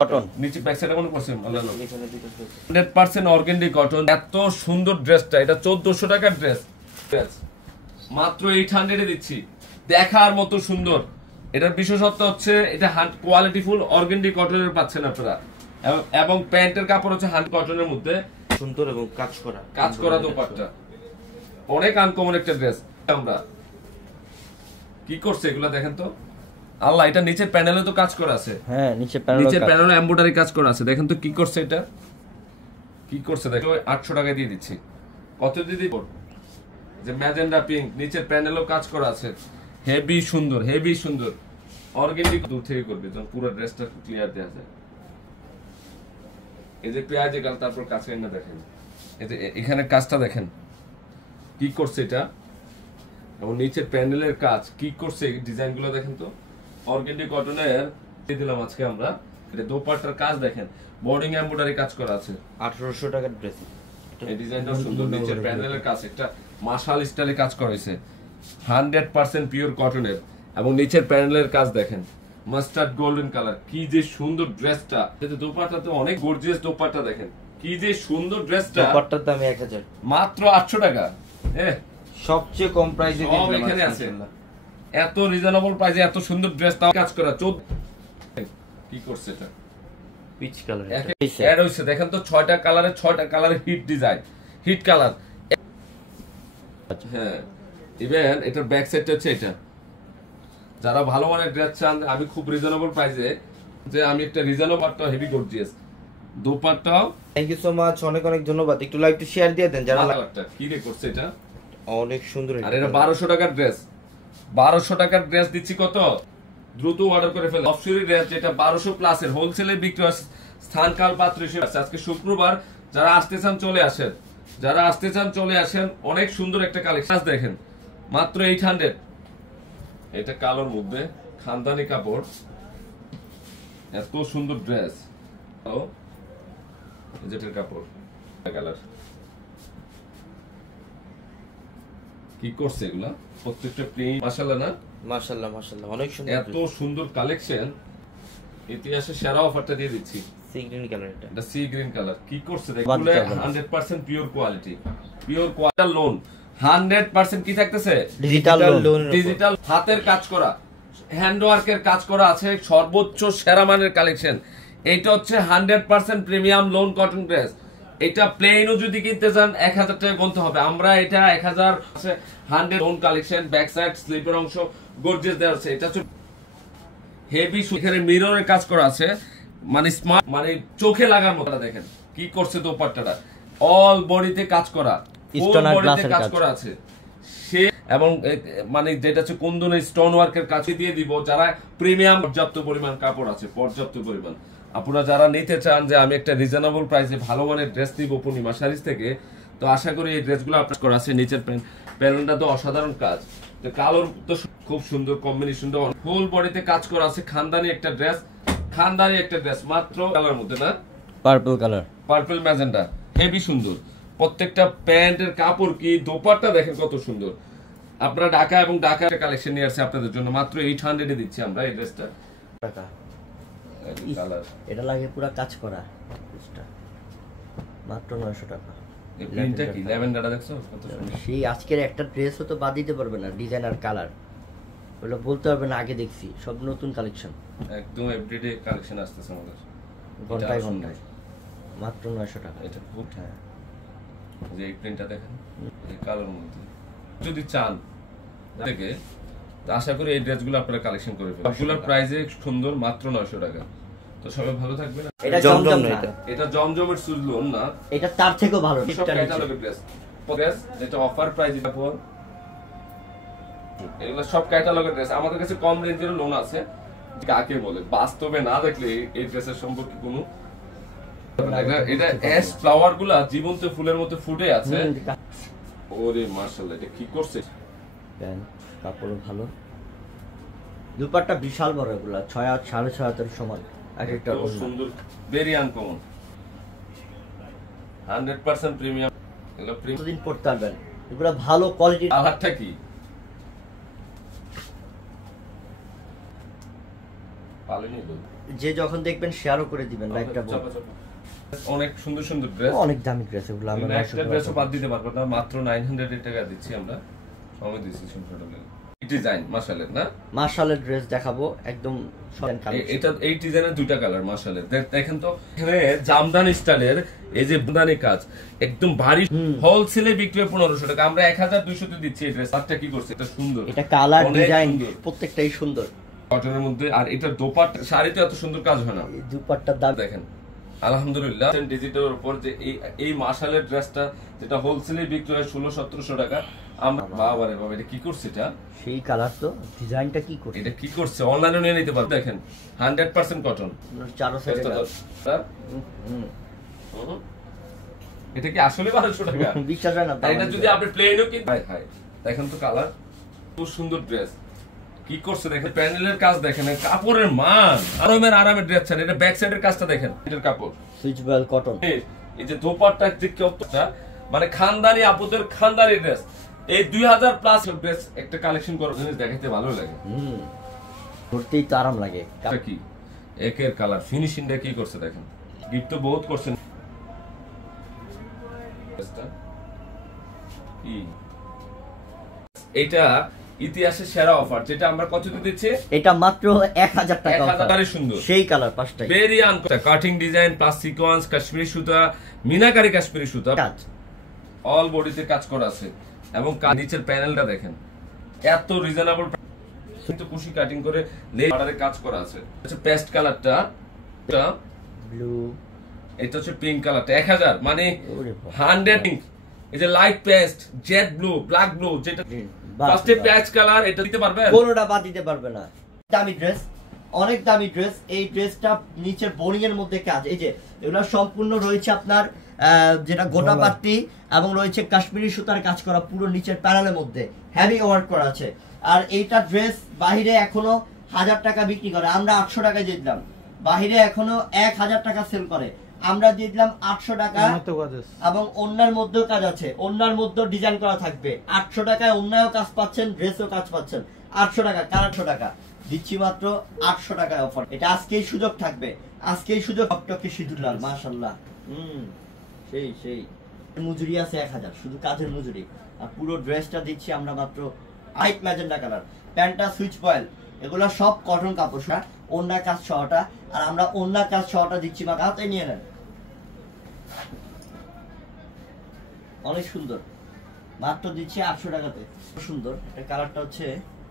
Cotton নিচে back সাইডে কোন করছেন 100% অর্গানডি কটন। এত সুন্দর ড্রেসটা, এটা 1400 টাকার ড্রেস, মাত্র 800 এ দিচ্ছি। দেখার মতো সুন্দর। এটার বিশেষত্ব হচ্ছে এটা কোয়ালিটি ফুল অর্গানডি কটনের পাচ্ছেন আপনারা, এবং প্যান্টের কাপড় হচ্ছে 100 কটনের মধ্যে সুন্দর এবং কাজ করা দোপাট্টা। অনেক আনকমন একটা ড্রেস। আমরা কি করছে এগুলা দেখেন তো, আল্লাহ, এটা নিচের প্যানেলে তো কাজ করা আছে। হ্যাঁ, নিচের প্যানেলে এমব্রয়ডারি কাজ করা আছে। দেখেন তো কি করছে, এটা কি করছে দেখো। 800 টাকায় দিয়ে দিচ্ছি। কত দিয়ে দিব? যে ম্যাজেন্ডা পিঙ্ক, নিচের প্যানেলও কাজ করা আছে। হেভি সুন্দর, হেভি সুন্দর। অর্গানিক দূর থেকে করবে যখন পুরো ড্রেসটা ক্লিয়ার দেওয়া যায়। এই যে পেঁয়াজি গাল, তারপর কাছে এনে দেখেন, এই যে এখানে কাজটা দেখেন কি করছে এটা, এবং নিচের প্যানেলের কাজ কি করছে, ডিজাইন গুলো দেখেন তো। অর্গানিক কটনের দিয়ে দিলাম আজকে আমরা। এটা দোপাট্টার কাজ দেখেন, বোর্ডিং এমব্রয়ডারি কাজ করা আছে। 1800 টাকার ড্রেস। এই ডিজাইনটা সুন্দর। নিচের প্যানেলের কাজ একটা মাশাল স্টাইলে কাজ করা হয়েছে, 100% পিওর কটনের। এবং নিচের প্যানেলের কাজ দেখেন, মাস্টার্ড গোল্ডেন কালার। কি যে সুন্দর ড্রেসটা। এতে দোপাট্টাতে অনেক গর্জিয়াস দোপাট্টা দেখেন, কি যে সুন্দর ড্রেসটা। দোপাট্টার দাম 1000, মাত্র 800 টাকা। সবচেয়ে কম প্রাইসে সব এখানে আছে। এত রিজনেবল প্রাইসে এত সুন্দর ড্রেস, তাও কাজ করা। কি করছে এটা, পিচ কালার এড হইছে দেখেন তো। 6টা কালারের হিট ডিজাইন, হিট কালার। হ্যাঁ, ইভেন এটার ব্যাক সাইডটা হচ্ছে এটা। যারা ভালো মানের ড্রেস চান, আমি খুব রিজনেবল প্রাইসে, যে আমি একটা রিজনেবল হেভি গর্জিয়াস দোপাট্টাও। থ্যাংক ইউ সো মাচ, অনেক অনেক ধন্যবাদ। একটু লাইভটা শেয়ার দিয়ে দেন যারা। কি রে করছে এটা, অনেক সুন্দর। আর এটা 1200 টাকার ড্রেস। 1200 টাকার ড্রেস দিচ্ছি কত, দ্রুত অর্ডার করে ফেলে। অফশোরি রেঞ্জ, এটা 1200 প্লাসের হোলসেলে বিক্রি হয়। স্থানকাল পাত্র হিসেবে আজকে শুক্রবার, যারা আসতে চান চলে আসেন, যারা আসতে চান চলে আসেন। অনেক সুন্দর একটা কালেকশন দেখেন, মাত্র 800। এটা কালোর মধ্যে খানদানি কাপড়, এত সুন্দর ড্রেস। যেটার কাপড় কালার কি করছে এগুলা, প্রত্যেকটা প্রিন্ট মাশাআল্লাহ না, মাশাআল্লাহ মাশাআল্লাহ, অনেক সুন্দর। এত সুন্দর কালেকশন। ইতিহাসে সেরা অফারটা দিয়ে দিচ্ছি। সি গ্রিন কালার, এটা সি গ্রিন কালার। কি করছে দেখুন, 100% pure quality, pure quality loan. 100% কি থাকতেছে, ডিজিটাল লোন, ডিজিটাল হাতের কাজ করা, হ্যান্ডওয়ার্কের কাজ করা আছে। সর্বোচ্চ সেরা মানের কালেকশন। এইটা হচ্ছে 100% প্রিমিয়াম লোন কটন ড্রেস। এটা প্লেনও যদি কিনতে চান 1000 টাকা গুনতে হবে। আমরা এটা 1000 আছে। 100 লোন কালেকশন, ব্যাক সাইড স্লিপের অংশ গর্জিয়াস দেওয়া আছে। এটা হচ্ছে হেভি, এখানে মিররের কাজ করা আছে, মানে স্মার্ট, মানে চোখে লাগার মতো। দেখেন কি করছে দোপাট্টাটা, অল বডিতে কাজ করা, ফুল বডিতে কাজ করা আছে। সে এবং মানে যেটা হচ্ছে কুন্দনের স্টোন ওয়ার্কের কাছে দিয়ে দিব। যারা প্রিমিয়াম, পর্যাপ্ত পরিমাণ কাপড় আছে, পর্যাপ্ত পরিমাণ। আপনারা যারা নিতে চান যে আমি একটা রিজনেবল প্রাইসে ভালো মানের ড্রেস নিব পূর্ণিমা শাড়িজ থেকে, তো আশা করি এই ড্রেসগুলো আপনার করা আছে। নিচের প্যানেলটা তো অসাধারণ কাজ, তো কালোর তো খুব সুন্দর কম্বিনেশনটা। ফুল বডিতে কাজ করা আছে। খানদানি একটা ড্রেস, খানদানি একটা ড্রেস, মাত্র কালার মধ্যে না, purple colour, purple magenta, heavy সুন্দর। প্রত্যেকটা প্যান্টের কাপড় কি, দোপাট্টা দেখেন কত সুন্দর। আপনারা ঢাকা এবং ঢাকার কালেকশন নিয়ে আসছে আপনাদের জন্য, মাত্র 800 এ দিচ্ছি আমরা এই ড্রেসটা। টাকা কালার, এটা লাগে পুরো কাজ করা, মাত্র 900 টাকা। এই প্রিন্টটা কি, ল্যাভেন্ডারটা দেখছো কত সুন্দর। সেই আজকের একটা ড্রেসও তো বাদ দিতে পারবে না, ডিজাইন আর কালার ওগুলো বলতে পারবে না আগে দেখছি। সব নতুন কালেকশন, একদম এভরিডে কালেকশন আসতেছে আমাদের, ঘন্টায় ঘন্টায়। মাত্র 900 টাকা। এটা খুব, হ্যাঁ, যে এই প্রিন্টটা দেখেন, এই কালোর মধ্যে যদি চান দেখে, আশা করি এই ড্রেসগুলো আপনারা কালেকশন করে ফেলবেন। এগুলোর প্রাইসে সুন্দর, মাত্র 900 টাকা। তো সবাই ভালো থাকবেন। এটা জমজম না, এটা জমজমের সুজলন না, এটা তার থেকেও ভালো। সব ক্যাটালগের ড্রেস, যেটা অফার প্রাইস, এটা পর এগুলো সব ক্যাটালগের ড্রেস। আমাদের কাছে কম রেঞ্জের লোন আছে। কাকে বলে বাস্তবে না দেখলে এই ড্রেসের সম্পর্কে কোনো, এটা অ্যাশ ফ্লাওয়ার গুলা জীবন্ত ফুলের মতো ফুটে আছে। ওরে মাশাআল্লাহ, এটা কি করছে। কাপড় ভালো, দুপাট্টা বিশাল বড়, এগুলা 6 হাত 6.5 হাতের সমান। একটা সুন্দর, ভেরি আনকমন, 100% প্রিমিয়াম। এগুলো প্রিমিয়াম দিন পড়তে পারবেন, এগুলা ভালো কোয়ালিটির। কালারটা কি, পালেনি যে যখন দেখবেন শেয়ারও করে দিবেন লাইভটা। অনেক সুন্দর সুন্দর ড্রেস, অনেক দামি ড্রেস এগুলো। আমরা একটা ড্রেসও বাদ দিতে পারবো না, মাত্র 900 টাকা দিচ্ছি আমরা। সময় দিচ্ছি ডিজাইন মাশাআল্লাহ না, মাশাআল্লাহ ড্রেস দেখাবো একদম। এটা এই ডিজাইনের দুইটা কালার মাশাআল্লাহ। দেখেন তো এখানে জামদানি স্টাইলের এই যে বুনানি কাজ একদম ভারী, হোলসেলে বিক্রি হয় 1500 টাকা, আমরা 1200 তে দিচ্ছি এই ড্রেস। আরটা কি করছে, এটা সুন্দর, এটা কালার ডিজাইন প্রত্যেকটাই সুন্দর কটনের মধ্যে। আর এটা দোপাট্টা শাড়িতে এত সুন্দর কাজ হয় না। দোপাট্টার দাম দেখেন আলহামদুলিল্লাহ। ডিজিটালের উপর যে এই মাশালের ড্রেসটা যেটা হোলসেলে বিক্রি হয় 1600-1700 টাকা, আমরা বাবারে বাবা এটা কি করছে, এটা সেই কালার তো ডিজাইনটা কি করছে, এটা কি করছে, অনলাইনে নিয়ে নিতে পারবে। দেখেন 100% কটন, 400 টাকা। এটা কি আসলে 1200 টাকা? বিশ্বাস হয় না। এটা যদি আপনি প্লেনও কিনতে, হাই হাই দেখেন তো কালার, খুব সুন্দর ড্রেস। কি করছে দেখেন, প্যানেলের কাজ দেখেন, কাপড়ের মান, আরামের ড্রেস ছাড়েন। এটা ব্যাক সাইডের কাজটা দেখেন, এটার কাপড় সুইচবেল কটন। এই যে দোপাট্টা যে কতটা মানে খানদানি আপুদের খানদানি ড্রেস, এই 2000 প্লাস ড্রেস একটা কালেকশন করার জিনিস দেখাতে ভালো লাগে। পরতেই তো আরাম লাগে। এটা কি একের কালার ফিনিশিংটা কি করছে দেখেন, গিফট তো বহুত করছেন। এটা ইতিহাসের সেরা অফার, যেটা আমরা কত দিচ্ছি, এটা মাত্র 1000 টাকা। 1000 সুন্দর সেই কালার পাঁচটাই very cutting design plus sequence Kashmiri সুতা, মিনাকারি কাশ্মীরি সুতা, অল বডিতে কাজ করা আছে। এবং নিচের প্যানেলটা দেখেন এত রিজনেবল, কিন্তু কুশি কাটিং করে লেয়ারে কাজ করা আছে। আচ্ছা পেস্ট কালারটা ব্লু, এটা হচ্ছে পিঙ্ক কালারটা 1000 মানে 100 পিঙ্ক। এই যে light paste, jade blue, black blue, যেটা ফার্স্টে পেস্ট কালার, এটা দিতে পারবে, কোনোটা বাদ দিতে পারবে না। দামি ড্রেস, অনেক দামি ড্রেস। এই ড্রেসটা নিচের বোরিং এর মধ্যে কাজ, এই যে এগুলো সম্পূর্ণ রয়েছে আপনার যেটা গোটা পাট্টি এবং রয়েছে কাশ্মীরি সুতার কাজ করা পুরো নিচের প্যানেলের মধ্যে, হেভি ওয়ার্ক করা আছে। আর এইটা ড্রেস বাহিরে এখনো 1000 টাকা বিক্রি করে, আমরা 800 টাকায় দিয়ে দিলাম। বাহিরে এখনো 1000 টাকা সেল করে, আমরা দিয়ে দিলাম 800 টাকা। এবং অন্যার মধ্যেও কাজ আছে, অন্যার মধ্যেও ডিজাইন করা থাকবে। 800 টাকায় অন্যায়ও কাজ পাচ্ছেন, ড্রেসও কাজ পাচ্ছেন। 800 টাকা, 800 টাকা দিচ্ছি মাত্র 800 টাকায় অফার। এটা আজকেই সুযোগ থাকবে, আজকেই সুযোগ। টকটকে সিঁদুর লাল মাশাআল্লাহ, সেই মজুরি আছে 1000, শুধু কাজের মজুরি। আর পুরো ড্রেসটা দিচ্ছি আমরা মাত্র হোয়াইট ম্যাজেন্ডা কালার, প্যান্টটা সুইচ বয়েল, এগুলো সব কটন কাপড়, ওন্না কাজ সহটা। আর আমরা ওন্না কাজ সহটা দিচ্ছি, বা হাতে নিয়ে নেন, অনেক সুন্দর, মাত্র দিচ্ছি 800 টাকাতে। সুন্দর এটা কালারটা হচ্ছে,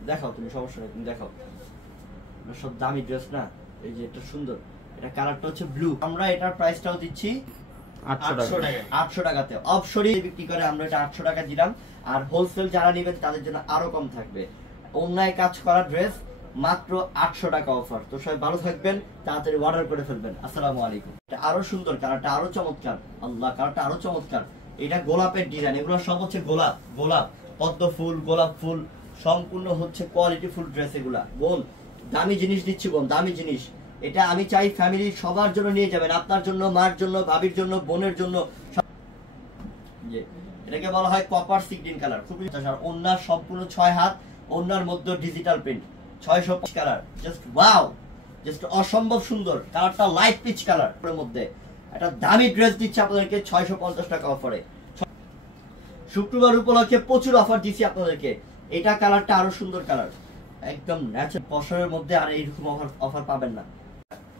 দেখাও তুমি, সমস্যা নেই তুমি দেখাও, সব দামি ড্রেস না। এই যে এটা সুন্দর, এটা কালারটা হচ্ছে ব্লু। আমরা এটার প্রাইসটাও দিচ্ছি 800 টাকাতে। অফশোরে বিক্রি করে, আমরা এটা 800 টাকা দিলাম। আর হোলসেল যারা নেবেন তাদের জন্য আরো কম থাকবে। অন্যায় কাজ করা ড্রেস মাত্র 800 টাকা অফার। তো সবাই ভালো থাকবেন, তাড়াতাড়ি অর্ডার করে ফেলবেন। আসসালামু আলাইকুম। এটা আরো সুন্দর, কালারটা আরো চমৎকার, আল্লাহ কালারটা আরো চমৎকার। এটা গোলাপের ডিজাইন, এগুলো সব হচ্ছে গোলাপ, পদ্ম ফুল, গোলাপ ফুল, সম্পূর্ণ হচ্ছে কোয়ালিটি ফুল ড্রেস। এগুলা বোন দামি জিনিস দিচ্ছি, বোন দামি জিনিস। এটা আমি চাই ফ্যামিলি সবার জন্য নিয়ে যাবেন, আপনার জন্য, মার জন্য, ভাবির জন্য, বোনের জন্য। এটাকে বলা হয় কপার সিগডিন কালার, খুবই ওন্নার সম্পূর্ণ 6 হাত, ওন্নার মধ্যে digital print, 650 colour, just wow, just অসম্ভব সুন্দর। কালারটা লাইট পিচ কালার এর মধ্যে। একটা দামি ড্রেস দিচ্ছে আপনাদেরকে 650 টাকা অফারে। শুক্রবার উপলক্ষে প্রচুর অফার দিচ্ছি আপনাদেরকে। এটা কালারটা আরো সুন্দর কালার, একদম ন্যাচারাল পশরের মধ্যে। আর এইরকম অফার পাবেন না।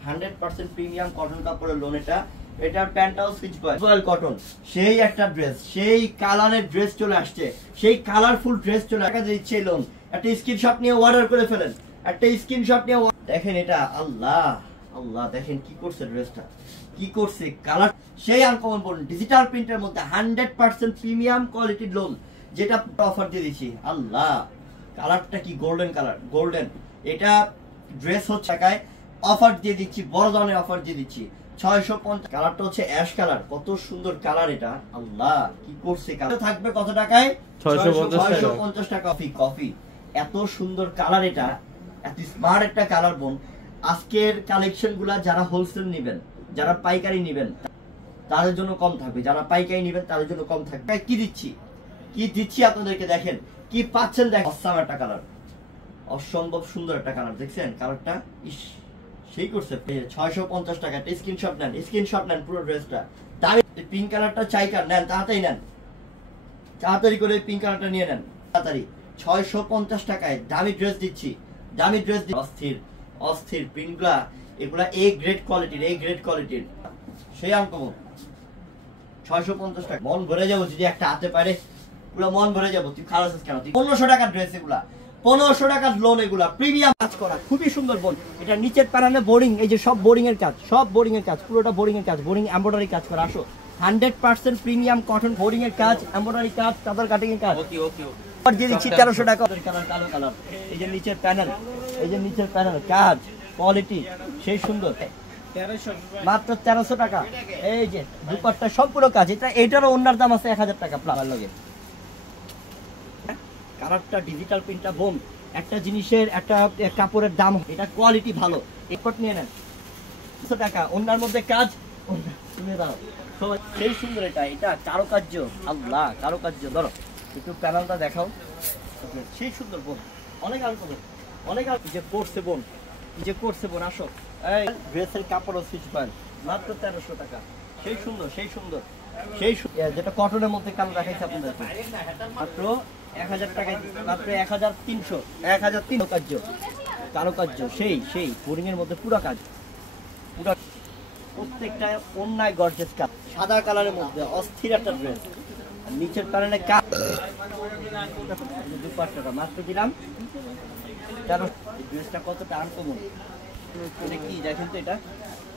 100% প্রিমিয়াম কটন কাপড়ের লোন এটা। এটার প্যান্টটাও সুইচ বয়েল কটন, সেই একটা ড্রেস, সেই কালারের ড্রেস চলে আসছে, সেই কালারফুল ড্রেস চলে টাকা দিচ্ছে লোন। একটা স্ক্রিনশট নিয়ে অর্ডার করে ফেলেন, একটা স্ক্রিনশট নিয়ে দেখেন। এটা আল্লাহ আল্লাহ, দেখেন কি করছে ড্রেসটা, কি করছে কালার, সেই আনকমন বলুন ডিজিটাল প্রিন্টের মধ্যে 100% প্রিমিয়াম কোয়ালিটির লোন, যেটা অফার দিয়ে দিচ্ছি। আল্লাহ কালারটা কি গোল্ডেন কালার, গোল্ডেন। এটা ড্রেস হচ্ছে টাকায় অফার দিয়ে দিচ্ছি, বড় ধরনের অফার দিয়ে দিচ্ছি 650। কালারটা হচ্ছে অ্যাশ কালার, কত সুন্দর কালার এটা, আল্লাহ কি করছে। কালার থাকবে কত টাকায়, 650 টাকা। কফি এত সুন্দর কালার, এটা এত স্মার্ট একটা কালার বোন। আজকের কালেকশন গুলা যারা হোলসেল নেবেন, যারা পাইকারি নেবেন তাদের জন্য কম থাকবে, যারা পাইকারি নেবেন তাদের জন্য কম থাকবে। কি দিচ্ছি আপনাদেরকে, দেখেন কি পাচ্ছেন, দেখেন অসাম একটা কালার, অসম্ভব সুন্দর একটা কালার, দেখছেন কালারটা, ইস সেই করছে 650 টাকা। একটা স্ক্রিনশট নেন পুরো ড্রেসটা। দামি পিঙ্ক কালারটা চাইকার নেন, তাড়াতাড়ি নেন, তাড়াতাড়ি করে পিঙ্ক কালারটা নিয়ে নেন তাড়াতাড়ি। 650 টাকায় দামি ড্রেস দিচ্ছি, দামি ড্রেস অস্থির অস্থির প্রিন্টগুলা, এগুলা এ গ্রেড কোয়ালিটির সেই আনকমন। 650 টাকা মন ভরে যাবো যদি একটা হাতে পারে, পুরো মন ভরে যাবো। তুই খারাপ কেন? 1500 টাকার ড্রেস এগুলা, 1500 টাকার লোন এগুলা, প্রিমিয়াম কাজ করা, খুবই সুন্দর বোন। এটা নিচের প্যানেলে বোরিং, এই যে সব বোরিং এর কাজ, সব বোরিং এর কাজ, পুরোটা বোরিং এর কাজ, বোরিং এমব্রয়ডারি কাজ করা। আসো 100% প্রিমিয়াম কটন, বোরিং এর কাজ, এমব্রয়ডারি কাজ, চাদর কাটিং এর কাজ। আর দিয়ে দিচ্ছি 1300 টাকা। কালার কালো কালার, এই যে নিচের প্যানেল, এই যে নিচের প্যানেল কাজ, কোয়ালিটি সেই সুন্দর, মাত্র 1300 টাকা। এই যে দুপাট্টা সম্পূর্ণ কাজ, এটারও ওনার দাম আছে 1000 টাকা প্লাস লাগে। কালারটা ডিজিটাল প্রিন্টটা বোন, একটা জিনিসের একটা কাপড়ের দাম, এটা কোয়ালিটি ভালো, একট নিয়ে নেন 100 টাকা। ওনার মধ্যে কাজ, তুমি দাও সবাই সেই সুন্দর। এটা কারুকার্য, আল্লাহ কারুকার্য। ধরো একটু প্যানেলটা দেখাও, সেই সুন্দর বোন, অনেক আনকমন, অনেক যে করছে বোন, যে করছে বোন। আসো এই ড্রেসের কাপড় সুইচ পান মাত্র 1300 টাকা, সেই সুন্দর সেই সুন্দর সেই যেটা কটনের মধ্যে কালার দেখাইছে আপনাদের মাত্র 1000 টাকায়, মাত্র 1300, 1300 কার্য, কারুকার্য সেই সেই বোরিং এর মধ্যে পুরো কাজ, পুরো প্রত্যেকটা অন্যায় গর্জেস কাজ, সাদা কালারের মধ্যে অস্থির একটা ড্রেস। নিচের প্যানেলে কাজ, দুপাট্টাটা মাত্র দিলাম 1300। ড্রেসটা কতটা আনকমন, এটা কি দেখেন তো,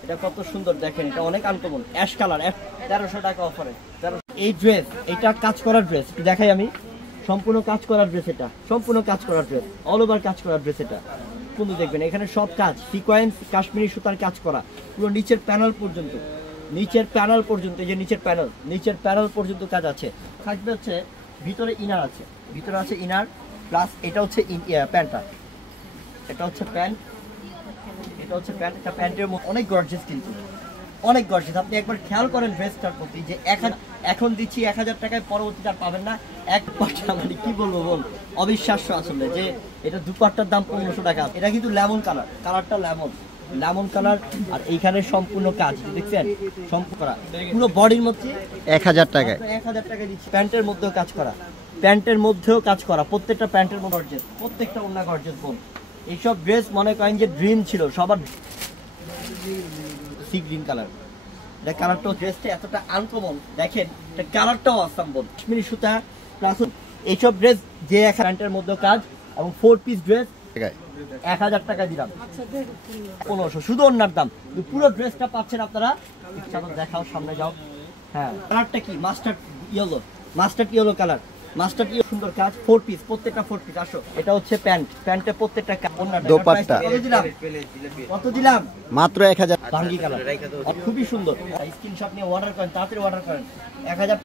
এটা কত সুন্দর দেখেন, এটা অনেক আনকমন, অ্যাশ কালার, 1300 টাকা অফারে। এই ড্রেস, এটা কাজ করার ড্রেস দেখাই আমি, সম্পূর্ণ কাজ করার ড্রেস, এটা সম্পূর্ণ কাজ করার ড্রেস, অল ওভার কাজ করার ড্রেস। এটা কিন্তু দেখবেন এখানে সব কাজ সিকোয়েন্স কাশ্মীরি সুতার কাজ করা, পুরো নিচের প্যানেল পর্যন্ত, নিচের প্যানেল পর্যন্ত, এই যে নিচের প্যানেল পর্যন্ত কাজ আছে। থাকবে হচ্ছে ভিতরে ইনার আছে, ভিতরে আছে ইনার প্লাস এটা হচ্ছে প্যান্টটা, এটা হচ্ছে প্যান্ট, এটা হচ্ছে প্যান্ট। এটা প্যান্টের মধ্যে অনেক গর্জিয়াস, কিন্তু অনেক গর্জিয়াস। আপনি একবার খেয়াল করেন ড্রেসটার প্রতি, যে এখন দিচ্ছি 1000 টাকায়, পরবর্তীতে আর পাবেন না। এক পাট্টা মানে কি বলবো বল, অবিশ্বাস্য আসলে, যে এটা দুপাট্টার দাম 1500 টাকা। এটা কিন্তু লেমন কালার, কালারটা লেমন কালার, আর এইখানে সম্পূর্ণ কাজ দেখছেন, সম্পূর্ণ করা পুরো বডির মধ্যে 1000 টাকায়, 1000 টাকা দিচ্ছি। প্যান্টের মধ্যেও কাজ করা, প্যান্টের মধ্যেও কাজ করা, প্রত্যেকটা প্যান্টের মধ্যে গর্জিয়াস, প্রত্যেকটা ওন্না গর্জিয়াস বোন। এইসব ড্রেস মনে করেন যে ড্রিম ছিল সবার। সি গ্রিন কালার, এটা কালারটাও, ড্রেসটা এতটা আনকমন দেখেন, এটা কালারটাও আসাম বোন, কাশ্মীরি সুতা প্লাস এইসব ড্রেস যে প্যান্টের মধ্যে কাজ, এবং 4 পিস ড্রেস 1000 টাকা দিলাম, 1500 শুধু ওনার দাম। পুরো ড্রেসটা পাচ্ছেন আপনারা। দেখাও, সামনে যাও। হ্যাঁ, কালারটা কি mustard yellow colour, mustard yellow, সুন্দর কাজ, 4 পিস, প্রত্যেকটা 4 পিস। আসো এটা হচ্ছে প্যান্ট, প্যান্টের প্রত্যেকটা দোপাট্টা কত দিলাম? মাত্র 1000। বাঙ্গি কালার খুবই সুন্দর, স্ক্রিনশট নিয়ে অর্ডার করেন, তাড়াতাড়ি অর্ডার করেন। 1000